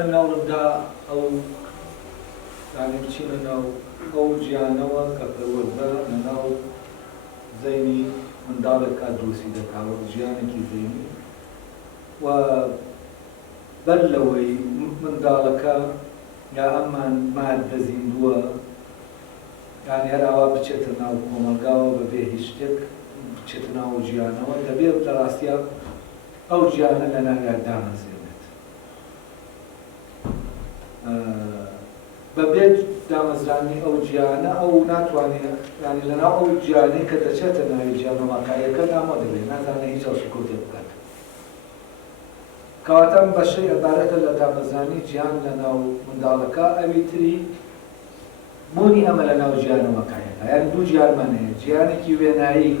من ناوڵدا ئەو یعنی بچینە ناو ئەو گیانەوە کە پەروەردە لەناو زەینی منداڵێکا دروستی دەکاوە ژیانێکی زەینی و بەر لەوەی منداڵەکە یا ئەممان مادە زیندووە یعنی هەراوا بچێتە ناو کۆمەلگاوە بەبێ هیچ شتێک بچێتە ناو ژیانەوە دەبێت لە ڕاستیە ئەو ژیانە لە ناویان دامەزرێت بەبێت دامەزرانی ئەو ژیانە ئەو ناتوانێت ینی لەناو ئەو ژیانەی کە دەچێتە ناوی ژیانەوەکایەکە دامۆ دەبێت نازانێت هیچ هەڵسوکەوتێ بکات کەواتە بەشەی عبارەتە لە دامەزرانی گیان لە ناو منداڵەکە ئەوی تری بوونی ئەمە لە ناو ژیانەوەکایەکە یان دوو گیانمان هەیە گیانێکی وێنایی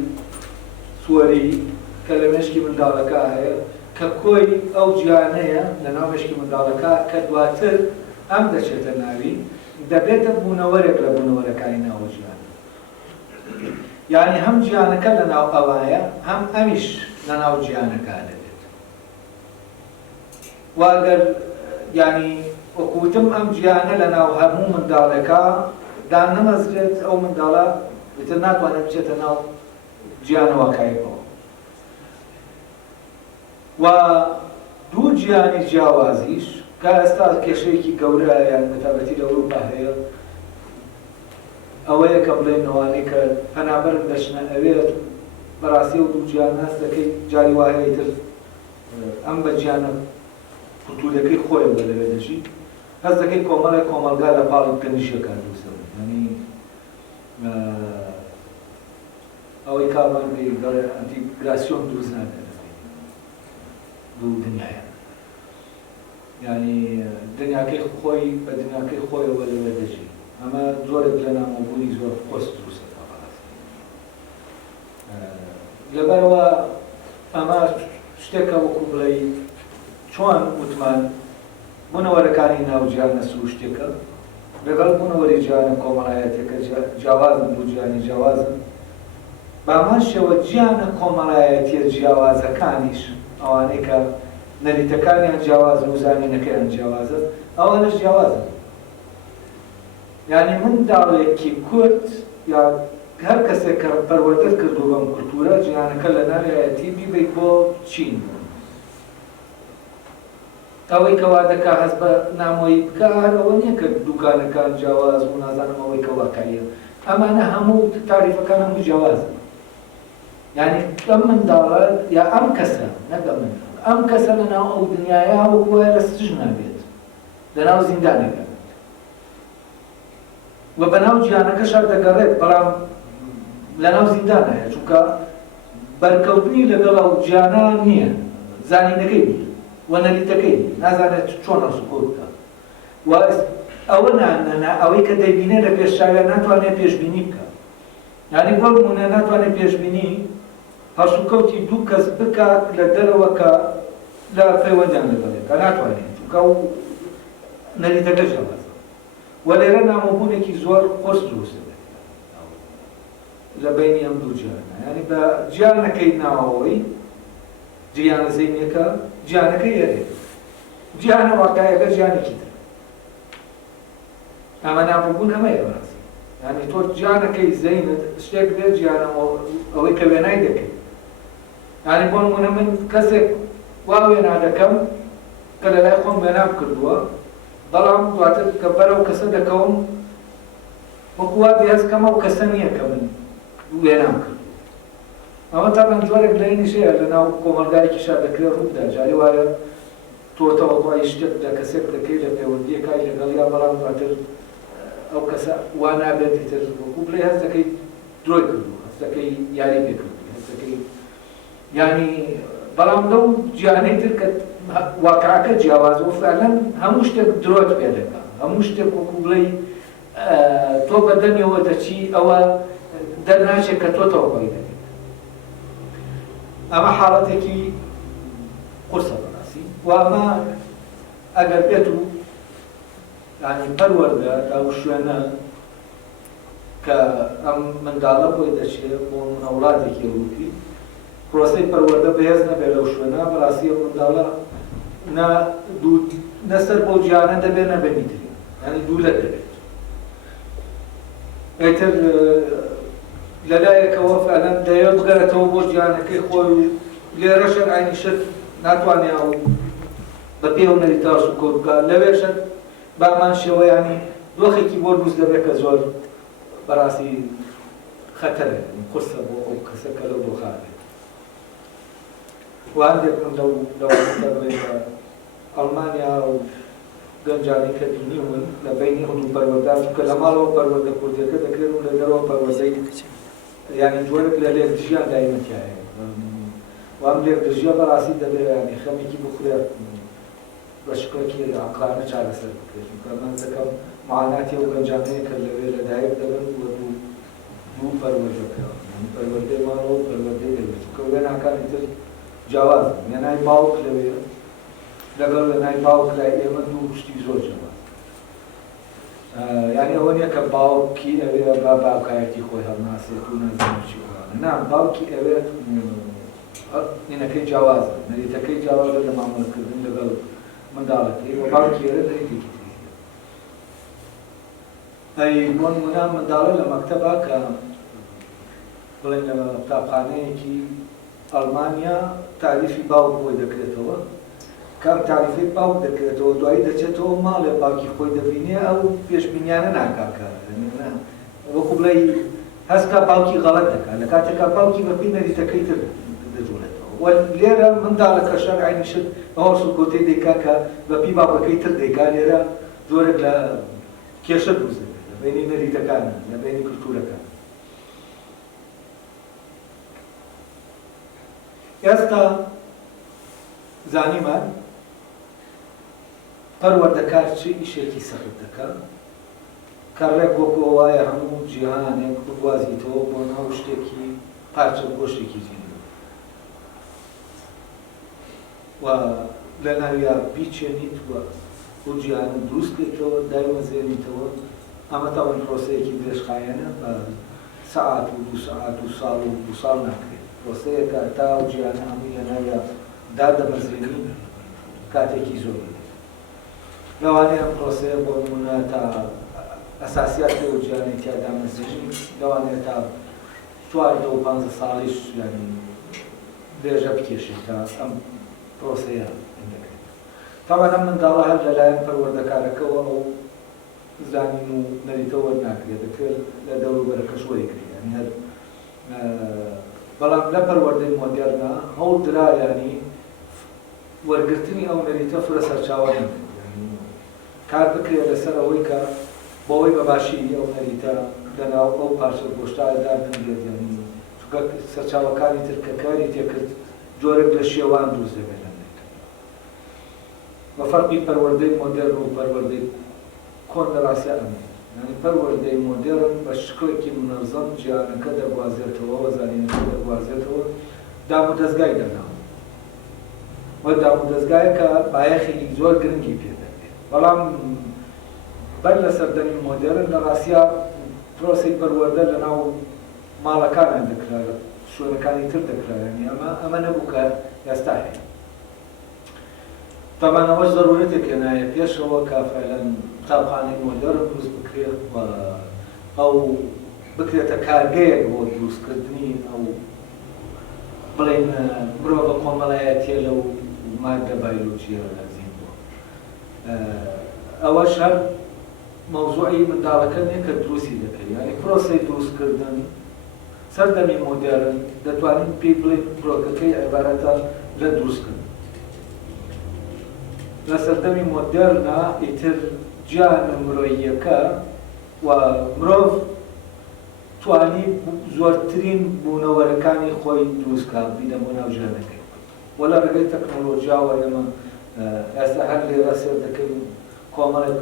سووەری کە لە مێشکی منداڵەکە هەیە کە کۆی ئەو گیانەیە لە ناو مێشکی منداڵەکە کە دواتر ئەم دەچێتە ناوی دەبێتە بوونەوەرێک لە بوونەوەرەکانی ناو ژیان یعنی هەم گیانەکە لە ناو ئەوایە هەم ئەمیش لە ناو گیانەکە دەبێت واگەر ینی وەکوتم ئەم گیانە لە ناو هەموو منداڵێکە دان نەمەزرێت ئەو منداڵە بتر ناتوانێت بچێتە ناو گیانەوەکایەکەوە و دوو گیانی جیاوازیش کە ئێستا کێشەیەکی گەورە یان بەتابەتی لە ئەوروپا هەیە ئەوەیە کە بڵێنەوەی کە پەنابەرن دەچنە ئەوێت بەڕاستی و دوو گیان هەست دەکەی جاری وایەی تر ئەم بە گیانە قوتولەکەی خۆیان بە لەوێ دەژی هەست دەکەی کۆمەڵێک کۆمەلگا لە پاڵی کەنیشەکان دروستە ینی ئەوەی کاڵمان پێی گەڵێ ئەنتیگراسیۆن دروست ناکەن دوو دنیایە ینی دنیاکەی خۆی بە دنیاکەی خۆیەوە لەوێ دەژی ئەمە زۆرێک لە نامۆبوونی زۆر خۆست دروستەکە بەڕاستی لەبەرەوە ئەمە شتێکە وەکو بڵێ چۆن وتمان بوونەوەرەکانی ناو گیانە سروو شتێکە لەگەڵ بوونەوەری گیانە کۆمەڵایەتێکە جیاوازن دوو گیانی جیاوازن بامان شێوە گیانە کۆمەڵایەتیە جیاوازەکانیش ئەوانەی کە نەریتەکانیان جیاوازن و زانینەکەیان جیاوازە ئەوانش جیاوازن یعنی منداڵێکی کورد یا هەر کەسێک کە پەروەردە کردو بەم کولتورە گیانەکە لە ناویایەتی بیبێت بۆ چین ئەوەی کەوا دەکا هەست بە نامۆیی بکە ئەوە نییە کە دوکانەکان جیاواز و نازانم ئەوەی کە واقعیە ئەمانە هەموو تاریفەکان هەموو جیاوازن یعنی ئەم منداڵە یا ئەم کەسە نەگە منداڵ ئەم کەسە لەناو ئەو دنیاە وەکوە لە سژن نابێت لەناو زیندانەکە و بەناو گیانەکەشار دەگەڕێت بەڵام لەناو زیندانەیە چونکە بەرکەوتنی لەگەڵ ئەو گیانە نییە زانینەکەی نیە و نەریتەکەی نازانێت چۆن ئەسوکۆ بکە و ئەوە ئەوەی کە دەیبینێ لە پێشچاویان ناتوانێت پێشبینی بکە یعنی بۆ نمونە ناتوانێت پێشبینی هەسوکەوتی دوو کەس بکات لە دەرەوەکە لە پەیوەندیان لەگەڵێکە ناتوانێت چونکە ئەو نەریتەکە جیاوازە و لێرە نامۆبوونێکی زۆر خۆست دروستە لە بینی ئەم دوو گیانە یعنی بە گیانەکەی ناوەوەی گیانە زەینیەکە گیانەکەی هەیە گیانە واقعیەکە گیانێکی تر ئەمە نامۆبوون هەمەیە بەڕاستی یعنی تۆ گیانەکەی زەینت شتێک بێت گیانە ئەوەی کە وێنای دەکەیت یعنی بۆ نمونە من کەسێک وا وێنا دەکەم کە لە لای خۆم وێنام کردووە بەڵام دواتر کە بەرەو کەسە دەکەوم وەکو وا بێهێزکەم ئەو کەسە نییە کە من وێنام کردووە ئەمە تاقەن جۆرێک لەینیش هەیە لەناو کۆمەلگایەکیشا دەکرێت ڕوودا جاری وایە تۆ تەوەقوعی شتێک لە کەسێک دەکەی لە پەیوەندیەکای لەگەڵ یا بەڵام دواتر ئەو کەسە وا نابێتی تر وەکو بڵێ هەست دەکەی درۆی کردووە هەست دەکەی یاری پێ کردووی هەست دەکەی یعنی بەڵام لەو گیانەی تر کە واقعەکە جیاوازە و فعلەن هەموو شتێک درۆت پێ دەکات هەموو شتێک وەکو بڵێ تۆ بەدەمیەوە دەچی ئەوە دەرناچێت کە تۆ تەوەقوعی دەکەیت ئەمە حاڵەتێکی قورسە بەڕاستی و ئەمە ئەگەر بێت و یعنی پەروەردە ئەو شوێنە کە ئەم منداڵە بۆی دەچێت بۆ منەوڵاتێکی ڕووکی پرۆسەی پەروەردە بەهێز نەبێت لەو شوێنە بەڕاستی ئەو منداڵە نەسەر بۆ جیانە دەبێت نەبێنی تری ینی دوولەت دەبێت ئەیتر لەلایەکەوە فعلەن دەیە بگەرێتەوە بۆ جیانەکەی خۆی و لێرەشەر عینیشت ناتوانێ و بە پێ و نەریتاش و کۆ بکات لەوێشت بامان شێوەیانی دۆخێکی بۆ دروست دەبێت کە زۆر بەڕاستی خەتەرە قورسە بۆ ئەو کەسەکە لەو دۆخانێت و هەندێک من لەوەڵێ ئەڵمانیا و گەنجانی کە بینی من لە بینی هەموو پەروەردار کە لە ماڵەوە پەروەردە کوردیەکە دەکرێن و لە دەرەوە پەروەردەی یانی جۆرێک لە لێک دژیان دایمەتیایە وام لێک دژیە بەڕاستی دەبێت ینی خەمێکی بخورێت بە شکلێکی عەقلانە چارەسەر بکرێت چونکە من دەکەم معاناتی ئەو گەنجانەیە کە لەوێ لەدایک دەبن و دوو پەروەردەکە پەروەردەی ماڵەوە و پەروەردەی دەبێت چونکە وێ ناکانی تر جیاواز وێنای باوک لەوێ لەگەڵ وێنای باوک لای ئێمە دوو شتی زۆر جیاواز یعنی ئەوە نییە کە باوکی ئەوێ با باوکایەتی خۆی هەڵناسێت و نەزانێت چی وانە نا باوکی ئەوێت نینەکەی جیاوازە نەریتەکەی جیاوازە لە مامەڵەکردن لەگەڵ منداڵەکەی و باوکی ئێرە نەریتێکی تری ئەی بۆ نمونە منداڵە لە مەکتەبە کە بڵێن لە قوتابخانەیەکی ئەڵمانیا تاریفی باوک بۆی دەکرێتەوە کام تاریفی باوک دەکرێتەوە دوایی دەچێتەوە ماڵێ باوکی خۆی دەبینێ ئەو پێشبینیانە ناکاکە وەکو بڵێ هەستکە باوکی غەڵەت دەکات لە کاتێکا باوکی بەپی نەریتەکەی تر دەجوڵێتەوە لێرە منداڵەکە شەر عینیشت ئەوە سوکۆتەی دەیکا کە بەپی باوکەکەی تر دەیکا لێرە جۆرێک لە کێشە دروست دەبێت لە بینی نەریتەکانە لە بینی کولتورەکان ئێستا زانیمان پەروەردەکار چی ئیشێکی سەخت دەکات کە ڕێک وەکو وایە هەموو جیهانێک بگوازیتەوە بۆ ناو شتێکی پارچە گۆشتێکی جێنێ و لە ناویا بیچێنیت و جیهان دروستکەیتەوە دایمەزێنیتەوە ئەمە تاوان پرۆسەیەکی درێژخایەنە بە سەعات و دوو سەعات و ساڵ و دوو ساڵ ناکرێت پرۆسەیەکە تا و جیهانە هەمووی لە ناویا دادەمەزێنی کاتێکی زۆری لەوانەیە ئەم پرۆسەیە بۆ نمونە تا ئەساسیاتی و جیهانی تیادا مەزێژی لەوانەیە تا 4-5 ساڵیش ینی درێژە بکێشێت تا ئەم پرۆسەیە دەکرێت تاوان ئەم منداڵە هەر لەلایەن پەروەردەکارەکەەوە ئەو زانین و نەریتەوە ناکرێت دەکرێت لە دەوروبەرەکەش وەریکرێت ینی هەر بەڵام لە پەروەردەی مۆدێرنە هەوڵ درا ینی وەرگرتنی ئەو نەریتە فرە سەرچاوە کار بکرێت لەسەر ئەوەی کە بۆەوەی بەباشی ئەو نەریتە لەناو ئەو پارچە گۆشتایەدا بنگرێت ینی چونکە سەرچاوەکانی تر کە کاری تێکرد جۆرێک لە شێوان دروست دەبێت لە نەریتە بە فەرقی پەروەردەی مۆدێرن و پەروەردەی کۆن لە ڕاستیە ئەمێ ینی پەروەردەی مۆدێرن بە شکڵێکی منەظەم جیهانەکە دەگوازێتەوە و زانینەکە دەگوازێتەوە دام و دەستگای دەناوە وە دام و دەستگایەکە بایەخێکی زۆر گرنگی پێ دەبێت بەڵام بەر لە سەردەمی مۆدێرن لە ڕاستیە پرۆسەی پەروەردە لەناو ماڵەکانیان دەکرا شوێنەکانی تر دەکرا ینی ئەمە نەبوو کە ئێستا هەیە طبعا ئەوەش ضرورەتێک هێنایە پێشەوە کە فعلەن قوتابخانەی مۆدێرن دروست بکرێت و ئەو بکرێتە کارگەیەک بۆ دروستکردنی ئەو بڵێن مرۆڤە کۆمەڵایەتیە لەو مادە بایۆلۆجیە لازم بووە ئەوەش هەر مەوزوعی منداڵەکە نییە کە دروستی دەکەی ینی پرۆسەی دروستکردن سەردەمی مۆدێرن دەتوانین پێی بڵێن پرۆکەکەی عیبارەتە لە دروستکردن لە سەردەمی مۆدێرنە ئیتر گیانە مرۆییەکە و مرۆڤ توانی زۆرترین بوونەوەرەکانی خۆی دروستکات بینەبوو ناو ژیانەکەی وە لە ڕێگەی تەکنۆلۆژیاوە ئێمە ئێستا هەر لێرە سێر دەکەین کۆمەڵێک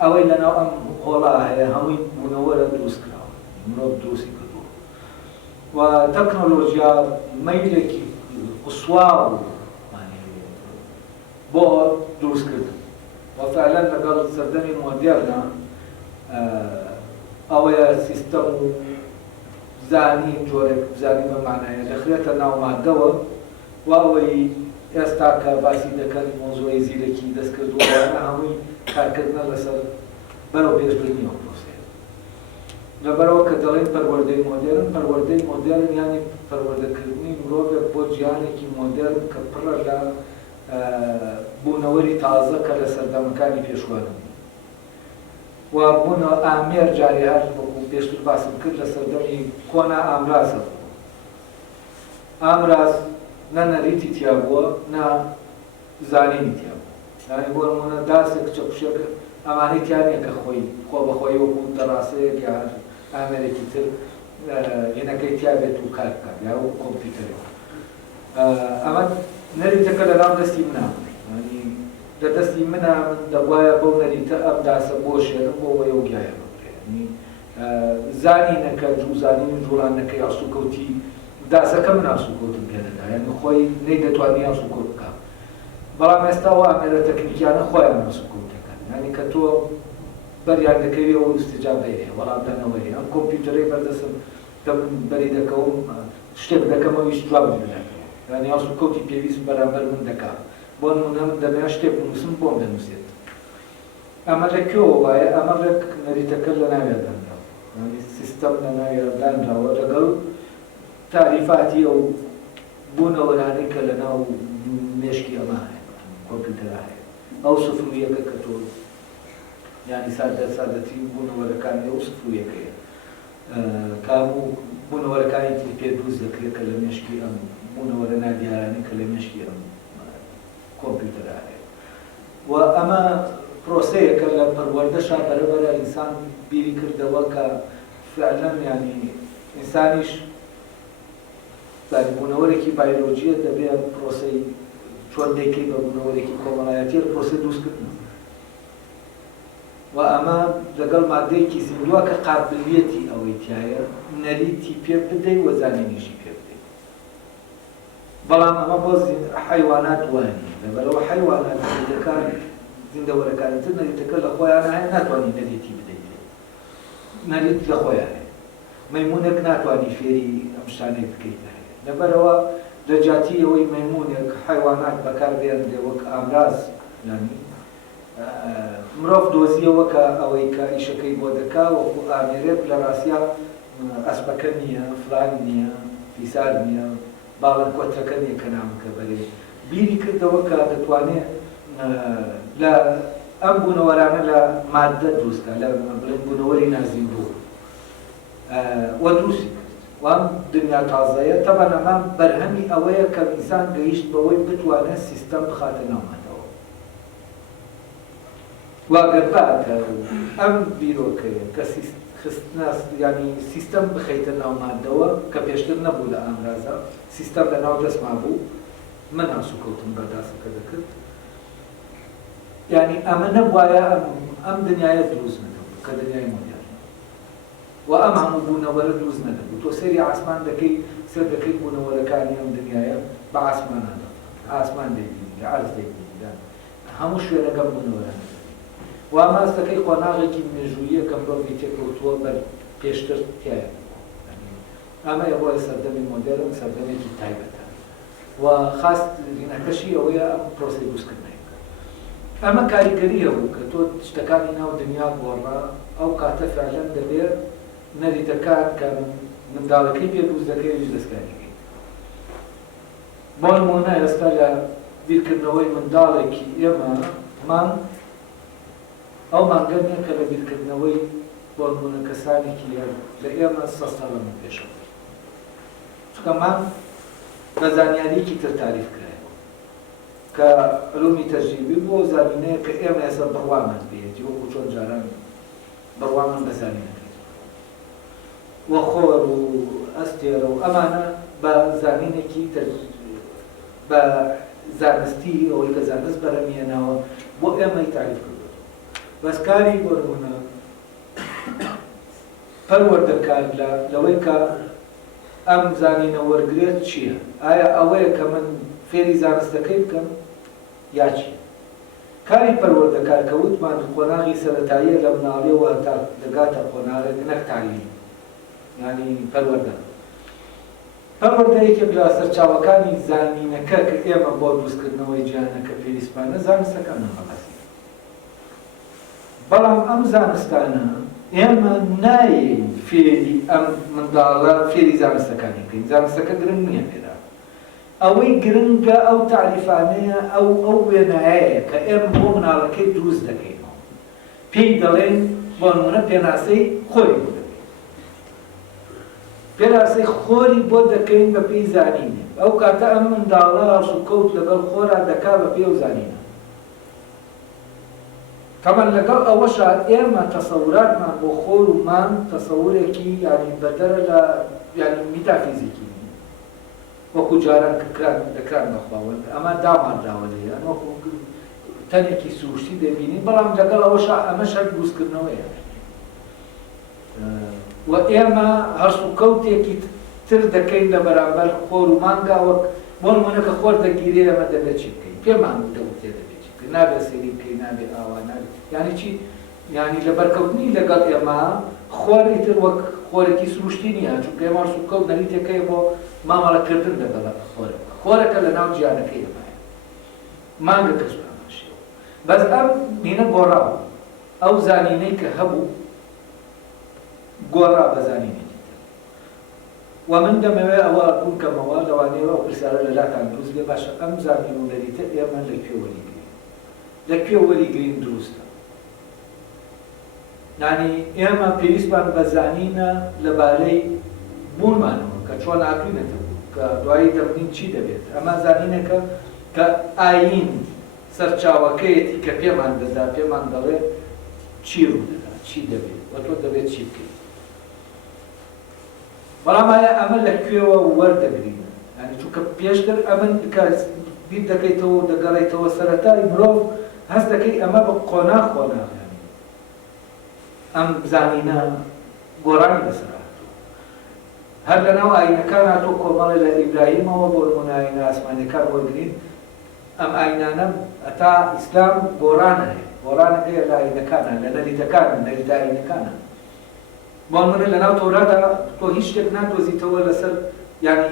ئەوەی لەناو ئەم هۆڵا هەیە هەمووی بوونەوەرە دروستکراوە مرۆڤ دروستی کردووە و تەکنۆلۆژیا مەیلێکی قوسواو بۆ دروستکردن و فعلەن لەگەڵ سەردەمی مۆدێرنە ئەوەیە سیستەم و زانی جۆرێک زانی بە مانایە دەخرێتە ناو مادەوە و ئەوەی ئێستا کە باسی دەکەن مۆزۆی زیرەکی دەستکردووانە هەمووی کارکردنە لەسەر بەرەو پێشبردنیەوە پرۆسەیە. لەبەرەوە کە دەڵێن پەروەردەی مۆدێرن یانی پەروەردەکردنی مرۆڤێک بۆ جیهانێکی مۆدێرن کە پڕە لە بوونەوەری تازە کە لە سەردەمەکانی پێشوانن. و بوونەوە ئامێر جارێ هەر وەکو پێشتر باسم کرد لە سەردەمی کۆنا ئامرازە. ئامراز نە نەریتی تیا بووە نە زانینی تیا بووە. یانی بۆ نمونە داسێک چەپشێک ئەمانەی تیانە کە خۆی خۆ بەخۆی وەکو دەڕاستەیەک یا ئامێرێکی تر هێنەکەی تیا بێت و کار بکات یا وەکو کۆمپیوتەرێک. ئەمە نەریتەکە لەناو دەستی منە. لە دەستی منە من دەبوایە بەو نەریتە ئەم داسە بۆشێنم بۆ ئەوەی وگایە بکرێ. زانینەکە زانین و جوڵانەکەی ئاسوکەوتی داسەکە من ئاسوکەوتم پێ دەدا، یعنی خۆی نەیدەتوانی ئاسوکەوت بکات. بەڵام ئێستا ئەو ئامێرە تەکنیکیانە خۆیان ئاسوکەوت دەکەن، یعنی کە تۆ بەریان دەکەوی ئەو استیجابەیە هەیە وەڵام دانەوەی ئەم کۆمپیوتەرەی بەردەستم کە من بەری دەکەوم شتێک دەکەمەوەی جواب دەکەم، یعنی ئاسوکەوتی پێویست بەرامبەر من دەکات. بۆ نمونە من دەبێت شتێک بنووسم بۆم دەنووسێت. ئەمە لەکوێوە وایە؟ ئەمە ڕێک نەریتەکە لە ناوێ دانراوە، یعنی سیستەم لە ناوێ دانراوە لەگەڵ تاریفاتی ئەو بوونەوەرانەی کە لە ناو مێشکی ئەمە هەیە کۆمپیوتەرە هەیە. ئەو سفرویەکە کە تۆ یعنی سادەتی بوونەوەرەکانی ئەو سفرویەکەیە کە هەموو بوونەوەرەکانی تر پێ دروست دەکرێت کە لە مێشکی ئەم بوونەوەرە نادیارانی کە لە مێشکی ئەم کۆمپیوتەرە هەیە. و ئەمە پرۆسەیەکە لە پەروەردەشا بەرەبەرە ئینسان بیری کردەوە کە فعلەن یعنی ئینسانیش بوونەوەرێکی بایۆلۆجیە دەبێت پرۆسەی چۆن دەیکەی بە بوونەوەرێکی کۆمەڵایەتی پرۆسە دروستکردن. و ئەمە لەگەڵ مادەیەکی زیندووە کە قابلیەتی ئەوەی تایە نەریتی پێ بدەی و زانینیشی پێ بدەی. بەڵام ئەمە بۆ حیوانات وانی لەبەرەوە حیوانات زیندەکان زیندەوەرەکانتر نەریتەکە لە خۆیان هەیە ناتوانانی نەریتی بدەیت نەریت لە خۆیان هەیە. مەیمونێک ناتوانانی فێری ئەم شتانەی بکەیت هەیە. لەبەرەوە لە جاتی ئەوەی مەیمونێک حیوانات بەکاربێنرێ وەک ئامراز یانی مرۆڤ دۆزیەوە کە ئەوەی کە ئیشەکەی بۆ دەکا وەکو ئامێرێک لە ڕاستیا ئەسپەکە نییە، فلان نییە، فیسار نییە، باڵن کۆترەکە نییە کە نامەکە بەرێ بیری کردەوە کە دەتوانێت لە ئەم بوونەوەرانە لە مادە دروستکە لە بڵێن بوونەوەری نازیندوو وە دروستی کرد. وام دنیا تازەیە تەبەن ئەمە بەرهەمی ئەوەیە کە ئینسان گەیشت بەوەی بتوانێت سیستەم بخاتە ناومادەوە. واگەرباتە ئەم بیرۆکەیە کە ینی سیستەم بخەیتە ناومادەوە کە پێشتر نەبوو لە ئامرازە، سیستەم لە ناو دەستما بوو، من ئاسوکەوتم بەرداسەکە دەکرد. یعنی ئەمە نەبوایە ئەم دنیاە دروست نەدەبوو کە دنیای مۆدێرن و ئەم هەموو بوونەوەرە دروست نەدەبوو. تۆ سەیری ئاسمان دەکەی سەر دەکەی بوونەوەرەکانی ئەم دنیاە بە ئاسمانە ئاسمان دەیبینی لە عەرز دەیبینی هەموو شوێنەکەم بوونەوەرە و ئەماس دەکەی قۆناغێکی مێژوویە کە مرۆڤی تێکەوتووە بەر پێشتر تایە. ئەمە بۆیە سەردەمی مۆدێرن سەردەمێکی تایبەتە و خاست ڕینەکەشی ئەوەیە ئەم پرۆسەی دروستکردنەکە. ئەمە کاریگەریە بوو کە تۆ شتەکانی ناو دنیا گۆڕا ئەو کاتە فعلەن دەبێت نەریتەکان کە منداڵەکەی پێ دروست دەکەویش دەستکاریگەی. بۆ نمونە ئێستا لە بیرکردنەوەی منداڵێکی ئێمە مانگ ئەو مانگە نییە کە لە بیرکردنەوەی بۆ نمونە کەسانێکی لە ئێمە 100 ساڵ لەمە پێشەوە. چونکە مانگ بە زانیاریەکی تر تاریف کرایەوە کە علومی تەجریبی بۆ زانینەیە کە ئێمە ئێستا بڕوامان بێتی وەکو چۆن جاران بڕوامان بە زانینەکەی وە خۆر و ئەستێرە و ئەمانە بە زانینێکی بە زانستی ئەوەی کە زانست بەرەمێناوە بۆ ئێمەی تاریف کردو. بەسکاری بۆ نمونە پەروەردەکار لەوەی کە ئەم زانینە وەرگێت چییە؟ ئایا ئەوەیە کە من فێری زانستەکەی بکەم یا چییە؟ کاری پەروەردەکار کە وتمان قۆناغی سەرەتاییە لە مناڵیەوە تا دەگاتە قۆناغێک نەک تعلیم یعنی پەروەردە. هەڵبەردەیەکێک لە سەرچاوەکانی زانینەکە کە ئێمە بۆ دروستکردنەوەی گیانەکە پێویستمانە زانستەکانمان بەڵاسی. بەڵام ئەم زانستانە ئێمە نایەین فێری ئەم منداڵە فێری زانستەکانی بکەین. زانستەکە گرنگ نییە پێدا. ئەوەی گرنگە ئەو تعریفانەیە ئەو وێنایەیە کە ئێمە بۆ مناڵەکەی دروست دەکەینەوە. پێی دەڵێن بۆ نمونە پێناسەی خۆری بۆ دەکەین. پێناسەی خۆری بۆ دەکەین بە پێی زانینێ. ئەو کاتە ئەم منداڵە ڕاشوکەوت لەگەڵ خۆرا دەکا بە پێ و زانینە. طبعا لەگەڵ ئەوەشا ئێمە تەسەوراتمان بۆ خۆر و مان تەسەورێکی یعنی بەدەرە لە یعنی میتافیزیکی وەکو جاران دەکران بە خواوەند ئەمە دامانراوە لێیان وەکو تەنێکی سروشتی دەبینین بەڵام لەگەڵ ئەوەشا ئەمەش هەر دروستکردنەوەیە و ئێمە هەرس و کەوتێکی تر دەکەین لە بەرامبەر خۆر و مانگا وەک بۆ نمونەکە خۆر دەگیرێ ئەمە دەبێت چی بکەین پێمان دەوتێ دەبێت چی بکەین نابێت سێری بکەین نابێت ئاوا نابێت یعنی چی یعنی لە بەرکەوتنی لەگەڵ ئێمە خۆری تر وەک خۆرێکی سروشتی نییە چونکە ئێمە هەرس و کەوت نەریتێکەیە بۆ مامەڵەکردن لەگەڵ خۆرەکە لە ناو گیانەکەی ئێمەیە مانگە کەس ئەماشێەوە بەس ئەم مینە گۆڕاوە ئەو زانینەی کە هەبوو گۆڕا بە زانینێکی تر و من دەمەوێ ئەوە بووکەمەوە لەوانەیەوە ئەو پرسیارە لەلاتان دروست بێ باشە ئەم زانین و نەریتە ئێمە لەکوێ وەریگرین لەکوێ وەریگرین دروستە یعنی ئێمە پێویستمان بە زانینە لەبارەی بوونمانەوە کە چۆن ئاکوینەتەوە کە دوایی دەبنین چی دەبێت ئەمە زانینێکە کە ئاین سەرچاوەکەیەتی کە پێمان دەدا پێمان دەڵێت چی ڕوو دەدا چی دەبێت و تۆ دەبێت چی بکەیت بەڵام ئایا ئەمە لەکوێوە وەردەگرینە یعنی چونکە پێشتر ئەمن بیر دەکەیتەوە و دەگەڕێیتەوە سەرەتای مرۆڤ هەست دەکەی ئەمە بە قۆناغ ئەم زانینە گۆڕانی بەسەر هەر لەناو ئاینەکان هاتۆ کۆمەڵی لە ئیبراهیمەوە بۆ نمونە ئاینە ئاسمانیەکان وەرگرین ئەم ئاینانە ئەتا ئیسلام گۆڕانە هەیە گۆڕانەکەیە لە ئاینەکانە لە نەریتەکانە نەریتە ئاینەکانە بۆ نمونە لەناو تەورادا تۆ هیچ شتێک ناتۆزیتەوە لەسەر یعنی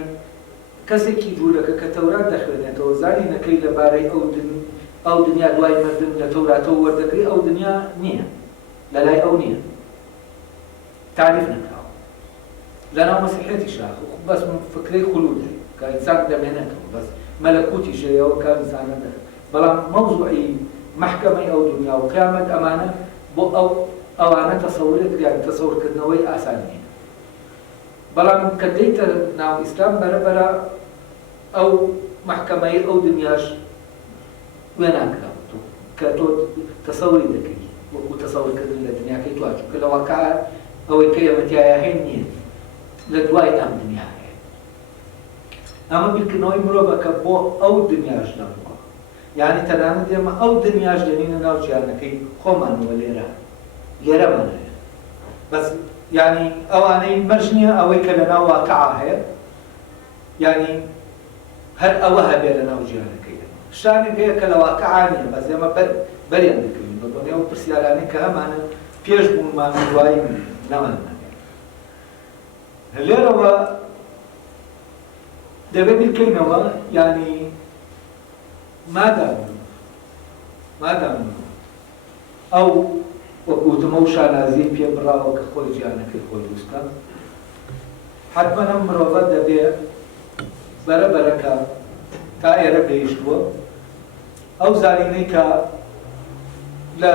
کەسێکی جوولەکە کە تەورات دەخوێنێتەوە زانینەکەی لەبارەی ئەو دنیا دوای مردن لە تەوراتەوە وەردەگری ئەو دنیا نییە لەلای ئەو نییە تعریف نەکراوە لەناو مەسیحێتی شاخ بەس فکرەی خولودە کە ئینسان دەمێنێتەوە بەس مەلەکوتی ژێیەوە کە ئینسانە دەکات بەڵام مەوزوعی محکەمەی ئەو دنیا و قیامەت ئەمانە بۆ ئەوانە تەسەورێت یان تەسەورکردنەوەی ئاسان نییە بەڵام کە دەیتە ناو ئیسلام بەرەبەرە ئەو محکەمەی ئەو دنیاش وێناکراوە کە تۆ تەسەوری دەکەی وەکو تەسەورکردن لە دنیاکەی توا چونکە لە واقع ئەوەی کە ئێمەتیایە هەین نییە لە دوای ئەم دنیا هەیە ئەمە بیرکردنەوەی مرۆڤە کە بۆ ئەو دنیاش دەمووە یعنی تەنانەت ئێمە ئەو دنیاش دەنینە ناو گیانەکەی خۆمانەوە لێرەمانەیە بەس یعنی ئەوانەی مەرج نییە ئەوەی کە لە ناو واقعا هەیە یعنی هەر ئەوە هەبێ لە ناو گیانەکەی شتانێک هەیە کە لە واقعا نییە بەس ئێمە بەریان دەکەوین بە بۆنێەوە پرسیارانەی کە هەمانە پێش بوونمان دوای نەمانە لێرەوە دەبێت بیرکەینەوە یعنی مادام ئەو وەکوتمە و شانازی پێ بڕاوە کە خۆی گیانەکەی خۆی دروستکە حتمەن ئەم مرۆڤە دەبێت بەرەبەرەکە تا ئێرە گەیشتووە ئەو زانینەی کە لە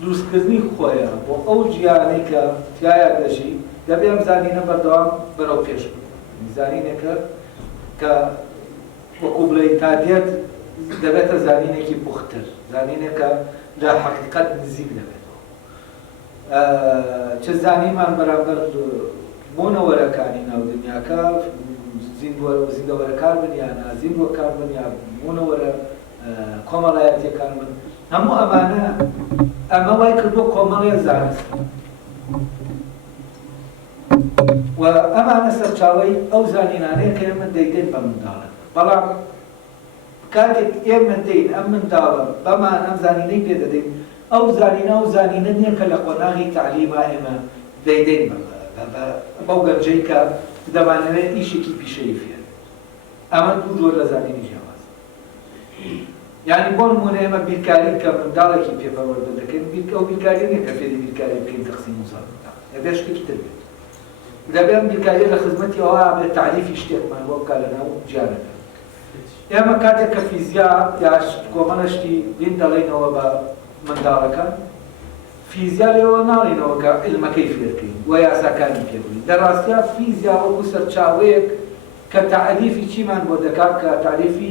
دروستکردنی خۆیە بۆ ئەو گیانەی کە تایە دەژی دەبێ ئەم زانینە بەردەوام بەرەو پێش زانینێکە کە وەکو بڵێ تا دێت دەبێتە زانینێکی پوختر زانینێکە لە حەقیقەت نزیک دەبێتەوە چ زانیمان بەرامبەر بوونەوەرەکانی ناو دنیاکە زیندەوەرەکار بن یان زیندوەکار بن یا بوونەوەرە کۆمەڵایەتیەکان بن هەموو ئەمانە ئەمە وای کردووە کۆمەڵێ زانست و ئەمانە سەرچاوەی ئەو زانینانەیە کە ئێمە دەیدەین بە منداڵە بەڵام کاتێک ئێمە دەین ئەم منداڵە بەمان ئەم زانینەی پێ دەدەین ئەو زانینە نییە کە لە قۆناغی تعلیما ئێمە دەیدەین بەو گەنجەی کە دەبانەوێت ئیشێکی پیشەیی فێر ئەمە دوو جۆر لە زانینی جیاواز یعنی بۆ نمونە ئێمە بیرکاری کە منداڵێکی پێپەروەردە دەکەین ئەو بیرکاری نییە کە فێری بیرکاری بکەین تەقسیم و ساڵ دەبێت شتێکی تر بێت دەبێت بیرکاری لە خزمەتی ئەوە بێت تعریفی شتێکمان بۆ بکات لەناو جیانەکە ئێمە کاتێک کە فیزیا یا کۆمەڵشتی دین دەڵێنەوە بە منداڵەکان فیزیا لێەوە ناڵێنەوە کە علمەکەی فێرکەین و یاساکانی پێبووین دەڕاستیا فیزیا وەکو سەرچاوەیەک کە تعریفی چیمان بۆ دەکات کە تعریفی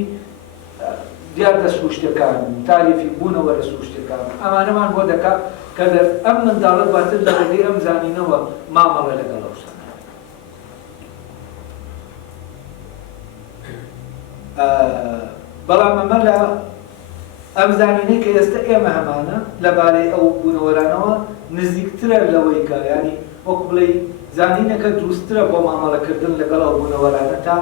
دیار لە سروشتەکان تعریفی بوونەوە لە سروشتەکان ئەمانەمان بۆ دەکات کە ئەم منداڵە دواتر لە ڕێگەی ئەم زانینەوە مامەڵە لەگەڵ ئەو شتانە بەڵام ئەمە لە ئەم زانینەی کە ئێستا ئێمە هەمانە لەبارەی ئەو بوونەوەرانەوە نزیکترە لەوەی کە ینی وەکو بڵێ زانینەکە دروسترە بۆ مامەڵەکردن لەگەڵ ئەو بوونەوەرانە تا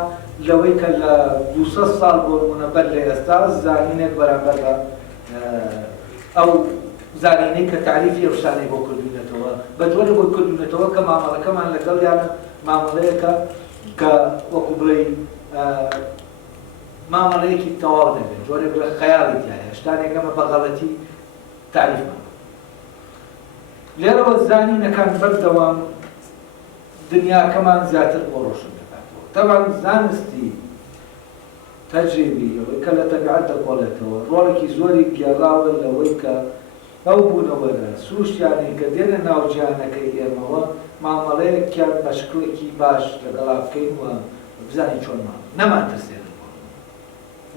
لەوەی کە لە 200 ساڵ بۆ نمونە بەر لە ئێستا زانینێک بەرامبەر بە ئەو زانینەی کە تعریفی ئەو شتانەی بۆ کردوونەتەوە بە جۆرێک بۆ کردوونەتەوە کە مامەڵەکەمان لەگەڵ یانە مامەڵەیەکە کە وەکو بڵێ مامەڵەیەکی تەواو دەبێت جۆرێک لە خەیاڵی تایە شتانێک ئەمە بەغەڵەتی تعریفمان لێرەوە زانینەکان بەردەوام دنیاکەمان زیاتر بۆ ڕۆشن دەکاتەوە تەبان زانستی تەجریبی ئەوەی کە لە تەبیعەت دەکۆڵێتەوە ڕۆڵێکی زۆری گێڕاوە لەوەی کە ئەو بوونەوەرە سروشتیانەی کە دێنە ناو جیهانەکەی ئێمەوە مامەڵەیەکیان بە شکلێکی باش لەگەڵا بکەین و بزانین چۆن نەماترسێن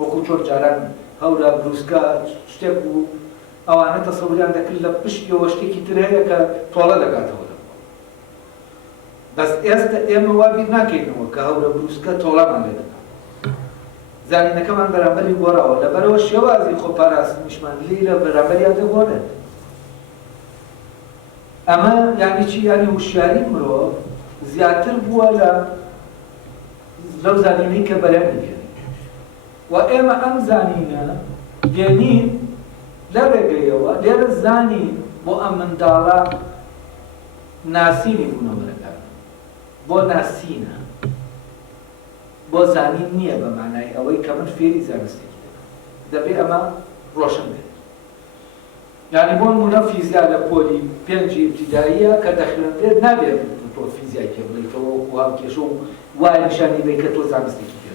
وەکو چۆن جاران هەورە بروسکە شتێک بوو ئەوانە تەسەووریان دەکرد لە پشتیەوە شتێکی تر هەیە کە تۆڵە دەکاتەوە بەس ئێستا ئێمە وا بیر ناکەینەوە کە هەورە بروسکە تۆڵەمان لێ دەکات زانینەکەمان بەرامبەری گۆڕاوە لەبەرەوە شێوازی خۆپاراستنیشمان لێرە بەرامبەریان دەگۆڕێت ئەمە یانی چی یانی وشیاری مرۆڤ زیاتر بووە لەو زانینەی کە بەرەمی بێت و ئێمە ئەم زانینە گێنین لە ڕێگەیەوە لێرە زانین بۆ ئەم منداڵە ناسینی بوونەوەرەکان بۆ ناسینە بۆ زانین نییە بە مانای ئەوەی کە من فێری زانستێکی دەبێت ئەمە ڕۆشن بێت یعنی بۆ نمونە فیزیا لە پۆلی پێنجی ابتیداییە کە دەخوێنرێت نابێت تۆ فیزیای پێ بڵێیتەوە وەکو هەڵکێشە و وای نیشانی بێت کە تۆ زانستێکی پێ